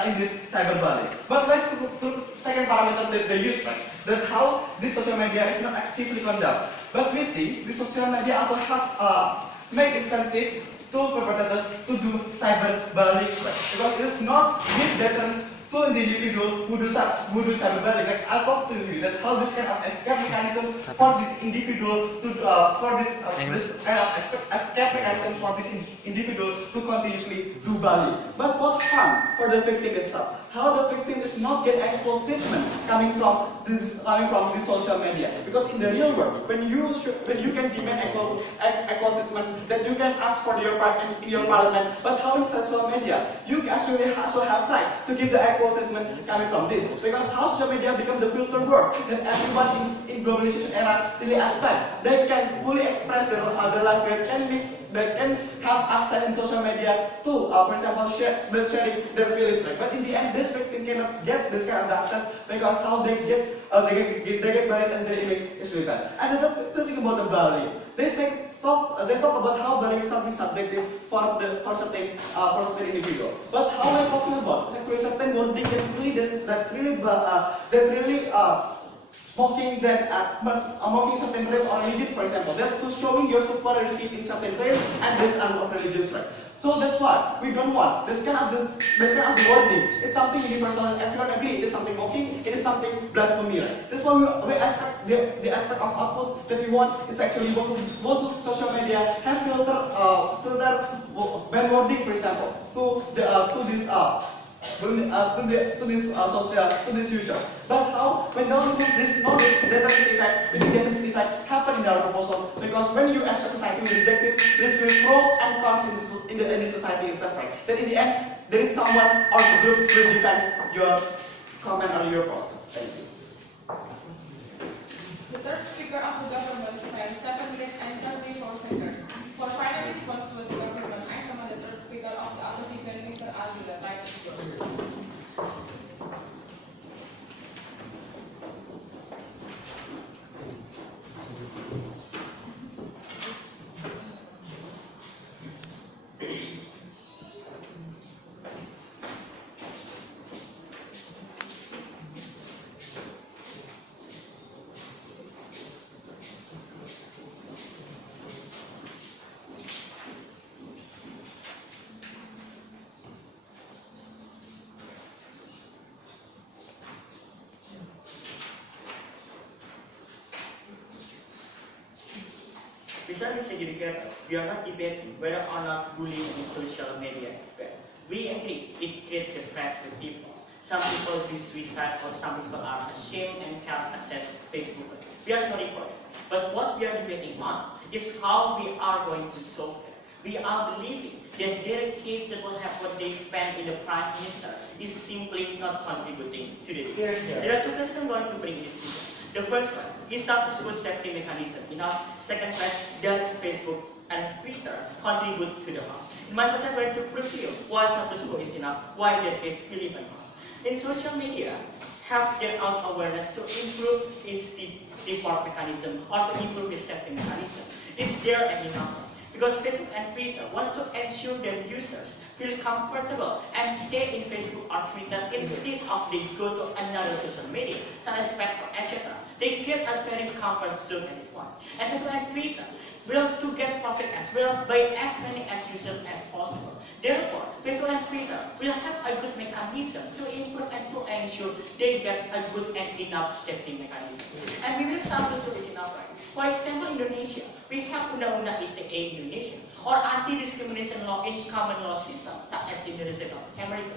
in this cyberbullying. But let's look to second parameter that they use, right? That how this social media is not actively condemned. But we think this social media also have make incentive to perpetrators to do cyberbullying, right? Because it's not give deterrence to the individual who do cyberbullying. Like I'll talk to you that how this kind of escape mechanism for this individual to this kind of escape mechanism for this individual to continuously do bullying. But what harm for the victim itself? How the victim is not get equal treatment coming from this social media? Because in the real world, when you can demand equal treatment, that you can ask for your part in your parliament, but how in social media you actually also have right to give the equal treatment coming from this? Because how social media become the filter world that everyone in globalization era really expect they can fully express their life, they can have access in social media to, for example, sharing their feelings. Right? But in the end, this victim cannot get this kind of access because how they get bullied and their image is really bad. And the thing about the bullying, they talk about how bullying is something subjective for certain individual. But how am I talking about? It's actually certain wording that really mocking certain race or religion, for example. That's to showing your superiority in certain race and this of religions, right? So that's why we don't want this kind of wording. It's something universal and everyone agree. It is something mocking. It is something blasphemy, right? That's why we expect the aspect of output that we want is actually want to social media have filter bad wording, for example, to this user. But how when this database effect, when the database effect happen in our proposals, because when you as a society will reject this will pros and cons in the society itself, right? Then in the end, there is someone or the group will defend your comment or your post. Thank you. The third speaker of the government spent 7 minutes and 34 seconds. For final response to the government, I summon the third speaker of the opposition, Mr. Azula. Time is yours. Besides educators, we are not debating whether or not bullying in social media is bad. We agree it creates stress with people. Some people do suicide or some people are ashamed and can't access Facebook. We are sorry for it. But what we are debating on is how we are going to solve it. We are believing that their case that will have what they spend in the Prime Minister is simply not contributing to the debate. There are two questions I'm going to bring this issue. The first one is status quo safety mechanism enough? Second question, does Facebook and Twitter contribute to the harm? In my first, I'm going to prove to you why status quo is enough, why that is relevant. In social media, have their own awareness to improve its default mechanism or to improve its safety mechanism. It's there and enough. Because Facebook and Twitter wants to ensure their users feel comfortable and stay in Facebook or Twitter instead of they go to another social media, such as Facebook, etc. They get a very comfort zone at this point. And Facebook and Twitter will to get profit as well by as many as users as possible. Therefore, Facebook and Twitter will have a good mechanism to improve and to ensure they get a good and enough safety mechanism. And we will sample so this enough, right? For example, Indonesia, we have Undang-Undang ITE Indonesia or anti-discrimination law in common law system, such as in the United States of America.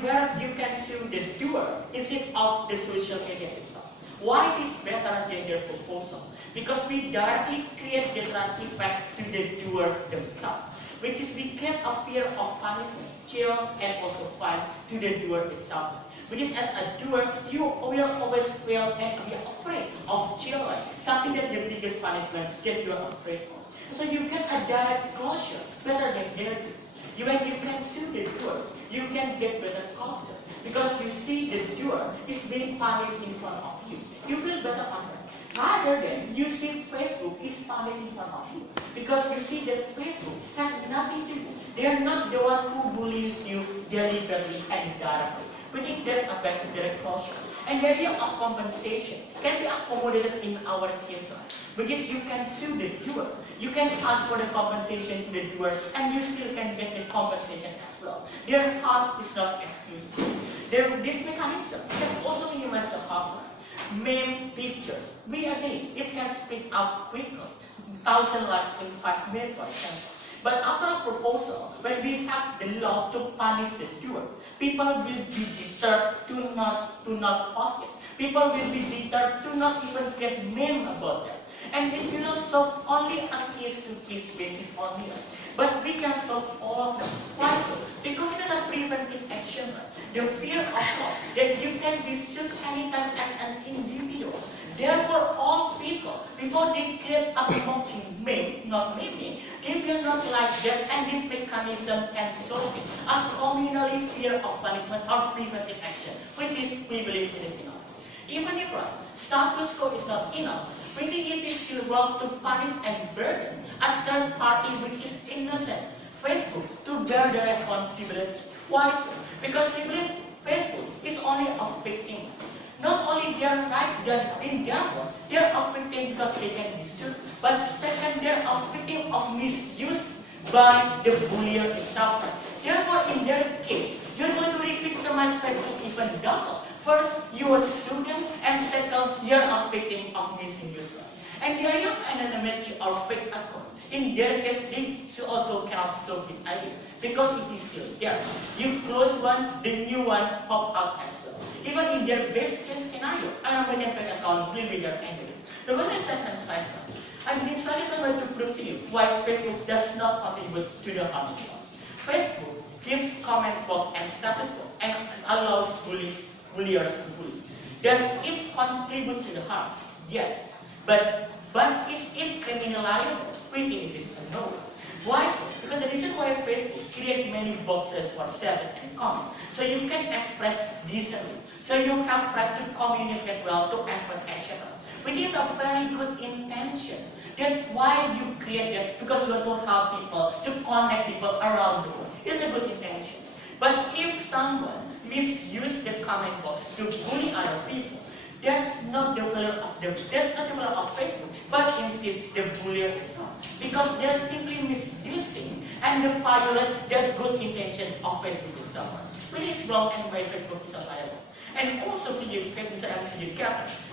Where you can sue the doer instead of the social media itself. Why is better than their proposal? Because we directly create the effect to the doer themselves. Which is we get a fear of punishment, jail, and also fines to the doer itself. Which is as a doer, you will always feel and be afraid of jail, something that the biggest punishment that you are afraid of. So you get a direct closure better than there is. When you can sue the doer, you can get better closure because you see the doer is being punished in front of you. You feel better on that. Rather than you see Facebook is punished in front of you because you see that Facebook has nothing to do. They are not the one who bullies you deliberately and directly. We think that's a better direct closure. And the idea of compensation can be accommodated in our case because you can sue the doer. You can ask for the compensation to the doer and you still can get the compensation as well. Their harm is not exclusive. This mechanism can also minimize the harm. Meme pictures. We agree it can speed up quickly. 1,000 likes in 5 minutes, for example. But after a proposal, when we have the law to punish the doer, people will be deterred to not post it. People will be deterred to not even get meme about that. And it will not solve only a case-to-case basis only. But we can solve all of them. Why so? Because it is a preventive action. The fear of law that you can be sued anytime as an individual. Therefore, all people, before they create a mocking meme, not meme, they will not like that, and this mechanism can solve it. A communally fear of punishment or preventive action, which is we believe it is enough. Even if status quo is not enough, we think it is still wrong to punish and burden a third party which is innocent, Facebook, to bear the responsibility. Why so? Because we believe Facebook is only a victim. Not only they are right that in their work, they are a victim because they can be sued, but second, they are a victim of misuse by the bullier itself. Therefore, in their case, you are going to re-victimize Facebook even double. First, you are student, and second, you are a victim of misuse. And the idea of anonymity or fake account, in their case, they also cannot solve this idea because it is still there. You close one, the new one pop up as well. Even in their best case scenario, anonymity and fake account will be their candidate. The one is second question. I'm decided to prove to you why Facebook does not contribute to the harm. Facebook gives comments box and status quo and allows bulliers to bully. Does it contribute to the harm? Yes. But is it criminalizable? We think it is a no. Why so? Because the reason why Facebook create many boxes for status and comment, so you can express decently. So you have right to communicate well, to express action. Which is a very good intention. Then why you create that? Because you want to help people, to connect people around the world. It's a good intention. But if someone misuse the comment box to bully other people, that's not the value of Facebook, but instead the bullier itself. Because they're simply misusing and violate that good intention of Facebook itself. When it's wrong and why Facebook is available. And also to give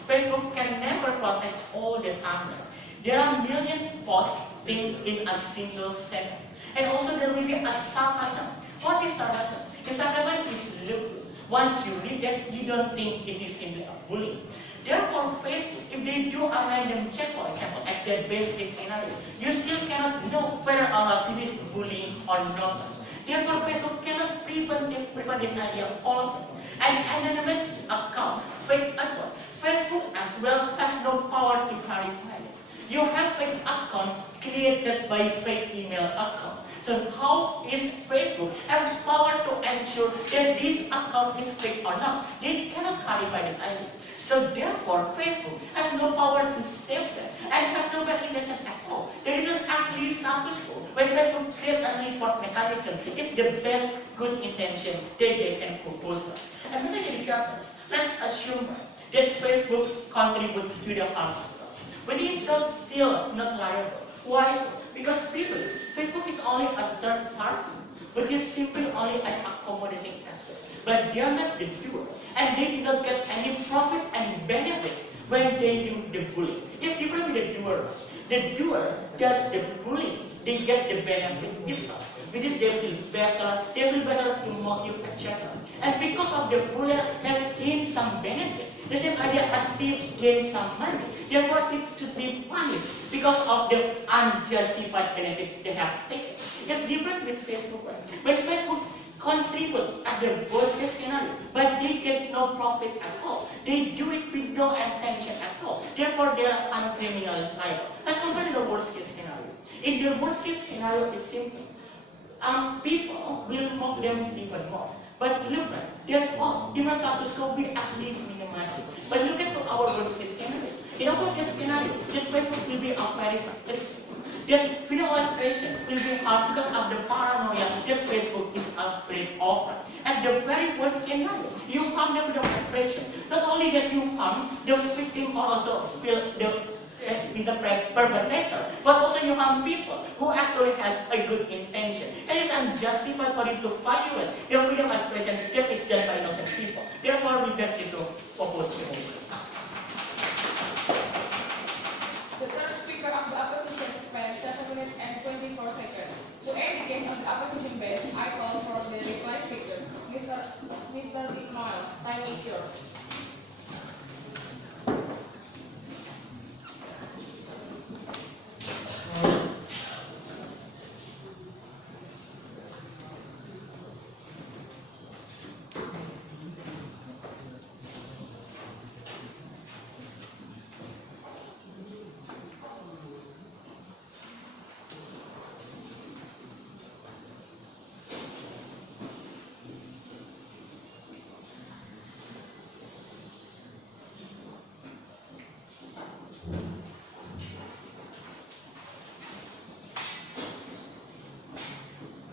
Facebook can never protect all the timeline. There are million posts in a single second. And also there will be a sarcasm. What is sarcasm? The sarcasm is look. Once you read that, you don't think it is simply a bullying. Therefore, Facebook, if they do a random check, for example, at their base case scenario, you still cannot know whether or not this is bullying or not. Therefore, Facebook cannot prevent this idea all of them. And anonymous account, fake account, Facebook as well has no power to clarify it. You have fake account created by fake email account. So how is Facebook has power to ensure that this account is fake or not? They cannot clarify this idea. So therefore, Facebook has no power to save them and has no bad intention at all. There is an ugly status quo when Facebook creates a report mechanism. It's the best good intention that they can propose. And let's assume that Facebook contributes to the harm. But it is still not liable. Why so? Because people, Facebook is only a third party, but is simply only an accommodating aspect. But they are not the doer, and they do not get any profit and benefit when they do the bullying. It's different with the doer. The doer does the bullying, they get the benefit itself, which is they feel better to mock you, etc. And because of the bullier has gained some benefit, the same idea as thief gains some money. Therefore, it should be punished because of the unjustified benefit they have taken. It's different with Facebook. When Facebook contributes at the worst case scenario, but they get no profit at all. They do it with no intention at all. Therefore, they are uncriminal liable. Let's compare to the worst case scenario. In the worst case scenario, it's simple. People will mock them even more. But look, that's all. Even status quo will at least minimize it. But look at our worst case scenario. In our worst case scenario, this Facebook will be a very strict. That freedom of expression will be hard because of the paranoia that Facebook is afraid of. At the very worst scenario, you harm the freedom of expression. Not only that you harm, the victim also feel the be the perpetrator, but also you harm people who actually has a good intention. And it's unjustified for you to violate your freedom of expression that is done by innocent people. Therefore, we beg you to oppose the motion. The third speaker of the opposition spent 7 minutes and 24 seconds. To end the case of the opposition base, I call for the reply speaker, Mr. Iqmal. Time is yours.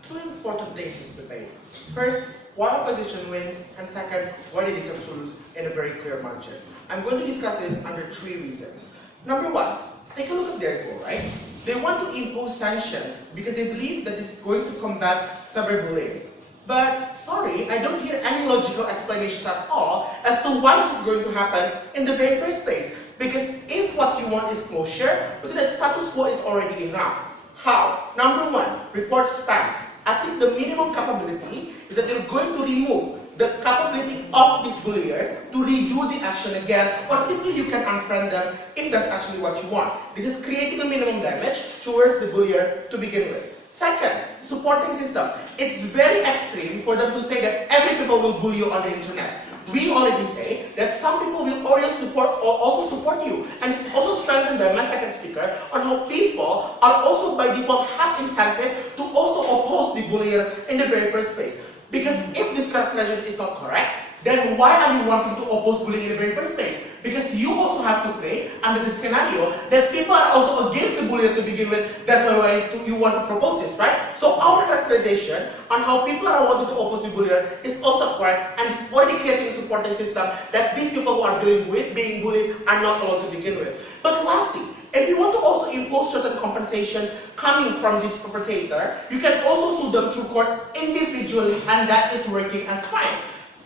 Two important things in this debate. First, why opposition wins, and second, why they deserve to lose in a very clear margin. I'm going to discuss this under 3 reasons. Number 1, take a look at their goal, right? They want to impose sanctions because they believe that this is going to combat cyberbullying. But sorry, I don't hear any logical explanations at all as to why this is going to happen in the very first place. Because if what you want is closure, but that status quo is already enough. How? Number 1, report spam. At least the minimum capability is that you're going to remove the capability of this bullier to redo the action again, or simply you can unfriend them if that's actually what you want. This is creating a minimum damage towards the bullier to begin with. Second, supporting system. It's very extreme for them to say that every people will bully you on the internet. We already say that some people will also support you, and it's also strengthened by my second speaker on how people are also by default have incentive to also oppose the bullier in the very first place. Because if this characterization is not correct, then why are you wanting to oppose bullying in the very first place? Because you also have to play under the scenario that people are also against the bullier to begin with. That's why you want to propose this, right? So our characterization on how people are wanting to oppose the bullier is also correct, and it's already creating a supporting system that these people who are dealing with being bullied are not allowed to begin with. But lastly, if you want to also impose certain compensations coming from this perpetrator, you can also sue them through court individually, and that is working as fine.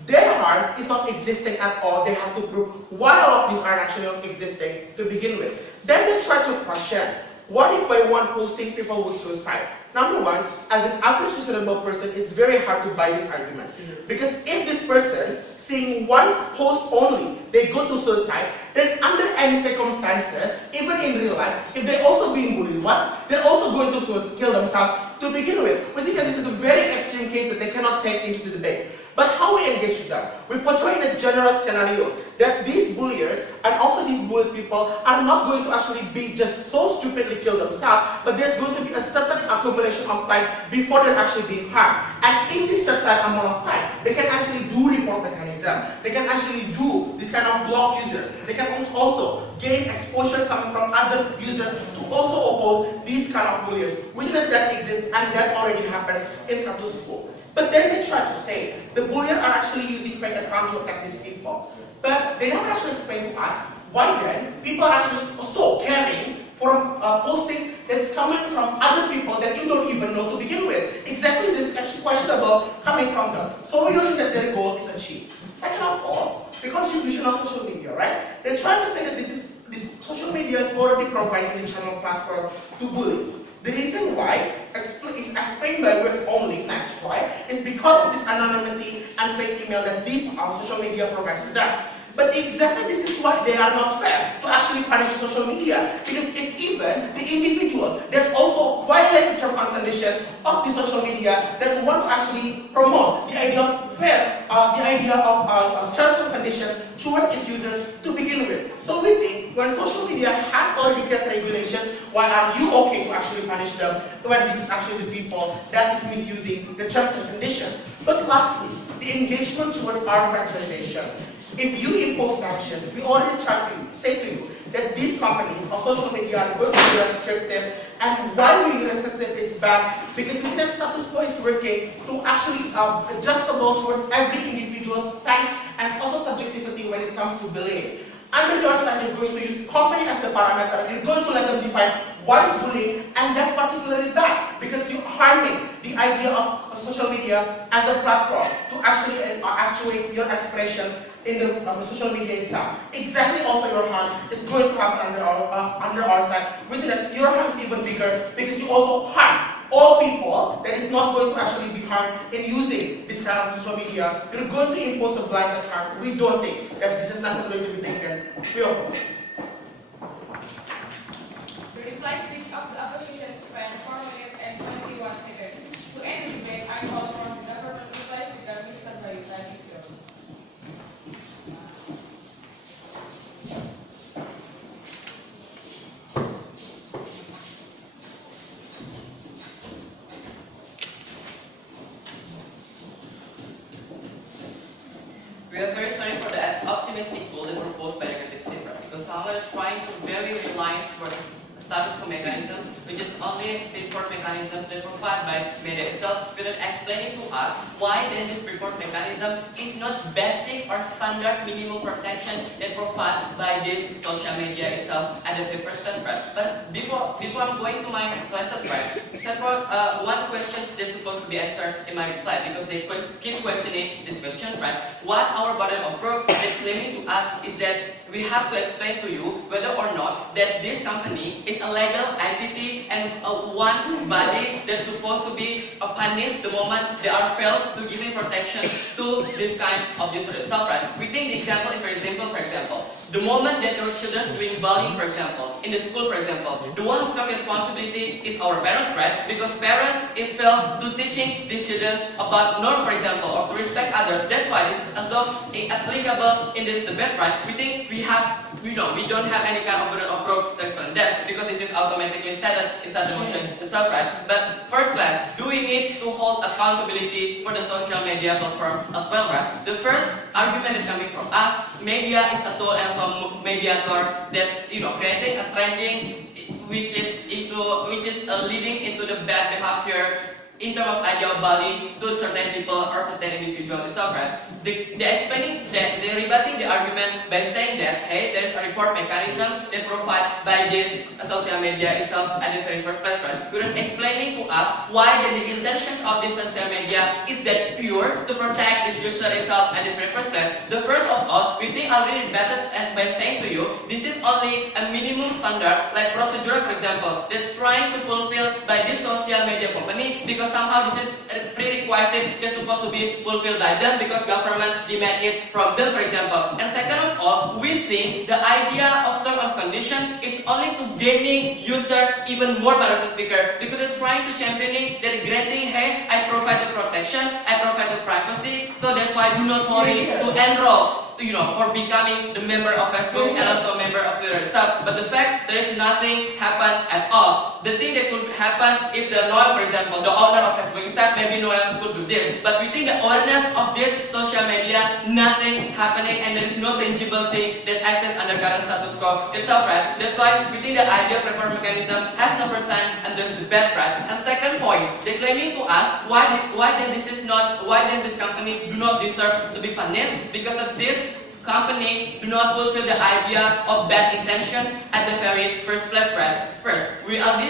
Their harm is not existing at all. They have to prove why all of these are actually not existing to begin with. Then they try to question, what if by one posting people would suicide? Number 1, as an average reasonable person, it's very hard to buy this argument. Because if this person, seeing one post only, they go to suicide, then under any circumstances, even in real life, if they're also being bullied once, they're also going to kill themselves to begin with. We think that this is a very extreme case that they cannot take into the debate. But how we engage with them? We portray in a general scenario that these bulliers and also these bullied people are not going to actually be just so stupidly kill themselves, but there's going to be a certain accumulation of time before they're actually being harmed. And in this certain amount of time, they can actually do report mechanism. They can actually do this kind of block users. They can also gain exposure coming from other users to also oppose these kind of bulliers. We know that exists, and that already happens in status quo. But then they try to say the bullier are actually using fake accounts to attack these people. But they don't actually explain to us why then people are actually so caring for postings that's coming from other people that you don't even know to begin with. Exactly, this is actually questionable coming from them. So we don't think that their goal is achieved. Second of all, the contribution of social media, right? They're trying to say that this social media is already providing the channel platform to bully. The reason why is explained by word only, next try, is because of this anonymity and fake email that these social media provides to them. But exactly this is why they are not fair to actually punish social media, because it's even the individuals that also violate the term and condition of the social media that want to actually promote the idea of fair, the idea of terms and conditions towards its users to begin with. So we think when social media has already created regulations, why are you okay to actually punish them when this is actually the people that is misusing the terms and conditions? But lastly, the engagement towards our characterization. If you impose sanctions, we already try to say to you that these companies of social media are going to be restrictive, and why being restrictive is bad, because we think that status quo is working to actually adjustable towards every individual's sense and also subjectivity when it comes to bullying. Under your site, you're going to use company as the parameter. You're going to let them define what is bullying, and that's particularly bad because you're harming the idea of social media as a platform to actually actuate your expressions in the social media itself. Exactly also your harm is going to happen under our side. With that, your harm is even bigger because you also harm all people that is not going to actually be harmed in using this kind of social media. You're going to impose a blanket harm. We don't think that this is necessary to be taken. We oppose. The reply speech of the opposition spent 4 minutes and 21 seconds. To end the debate, I call for the government reply speaker, Mr. Bayuta Isro. We are very sorry for the optimistic goal that proposed by the executive, because someone is trying to very rely towards status quo mechanisms, which is only report mechanisms that provided by media itself, without explaining to us why then this report mechanism is not basic or standard minimum protection that provided by this social media itself at the first place, right? But before I'm going to my classes, right, several one question is still supposed to be answered in my reply, because they keep questioning these questions, right? What our burden of proof is claiming to us is that we have to explain to you whether or not that this company is a legal entity and one body that's supposed to be punished the moment they are failed to giving protection to this kind of user itself, right? We think the example is very simple. For example, the moment that your children is doing bullying, for example, in the school, for example, the one who takes responsibility is our parents, right? Because parents is failed to teaching these children about norm, for example, or to respect others. That's why this is also applicable in this debate, right? We think we don't have any kind of burden of proof to explain that, because this is automatically stated inside the motion itself, right? But first class, do we need to hold accountability for the social media platform as well, right? The first argument that coming from us, media is a tool and also mediator that creating a trending which is leading into the bad behavior in terms of idea of bullying to certain people or certain individuals itself, right? They're rebutting the argument by saying that, hey, there's a report mechanism that provided by this social media itself at the very first place, right? We're explaining to us why the intentions of this social media is that pure to protect this user itself at the very first place. The first of all, we think already better by saying to you, this is only a minimum standard, like procedure, for example, that trying to fulfill by this social media company, because somehow this is a prerequisite that's supposed to be fulfilled by them because government demand it from them, for example. And second of all, we think the idea of term and condition is only to gaining user even more better speaker, because they're trying to championing that granting, hey, I provide the protection, I provide the privacy, so that's why do not worry to enroll for becoming the member of Facebook and also member of Twitter itself. But the fact there is nothing happen at all. The thing that could happen if the Noel, for example, the owner of Facebook said maybe Noel could do this. But we think the awareness of this social media, nothing happening, and there is no tangible thing that exists under current status quo itself, right? That's why we think the idea of reform mechanism has no percent, and this is the best, right? And second point, they're claiming to us why then this company do not deserve to be punished, because of this company do not fulfill the idea of bad intentions at the very first place, right? First, we already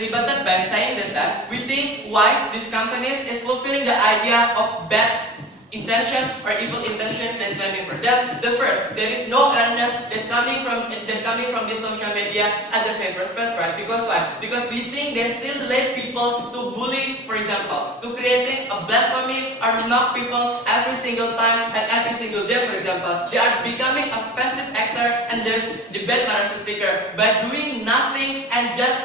rebutted by saying that we think why these companies is fulfilling the idea of bad intention or evil intentions and claiming for them. The first, there is no awareness that coming from this social media at the very first place, right? Because why? Because we think they still let people to bully, for example, to creating a blasphemy or mock people every single time and every single day, for example. They are becoming a passive actor and there's the bad manners speaker by doing nothing and just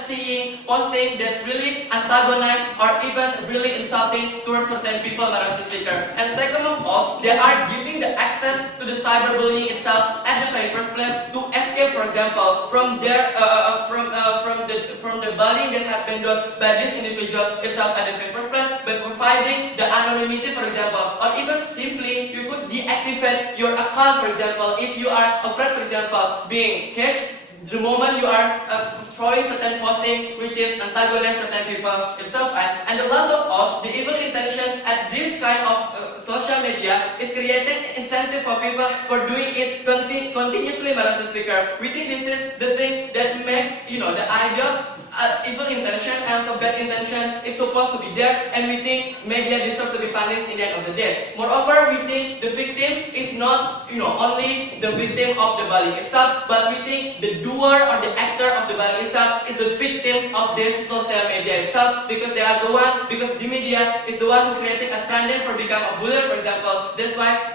posting that really antagonize or even really insulting towards certain people, manners speaker. And second of all, they are giving the access to the cyberbullying itself at the very first place to escape, for example, from the bullying that has been done by this individual itself at the very first place by providing the anonymity, for example, or even simply you could deactivate your account, for example, if you are afraid, for example, being catched. The moment you are throwing certain posting which is antagonize certain people itself. And the last of all, the evil intention at this kind of social media is creating incentive for people for doing it continuously, Madam Speaker. We think this is the thing that make the idea evil intention and also bad intention. It's supposed to be there, and we think media deserve to be punished in the end of the day. Moreover, we think the victim is not only the victim of the bullying itself, but we think the doer or the actor of the bullying itself is the victim of this social media itself, because they are the one, because the media is the one who creating a trend for become a bully, for example. That's why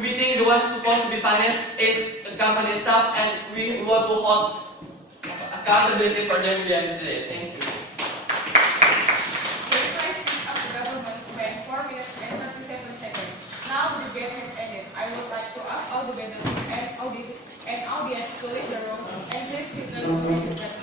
we think the one supposed to be punished is the company itself, and we want to hold accountability for them at the end of the day. Thank you. The revised speech of the government spent 4 minutes and 37 seconds. Now the debate has ended. I would like to ask all debaters and audience to leave the room and please signal to exit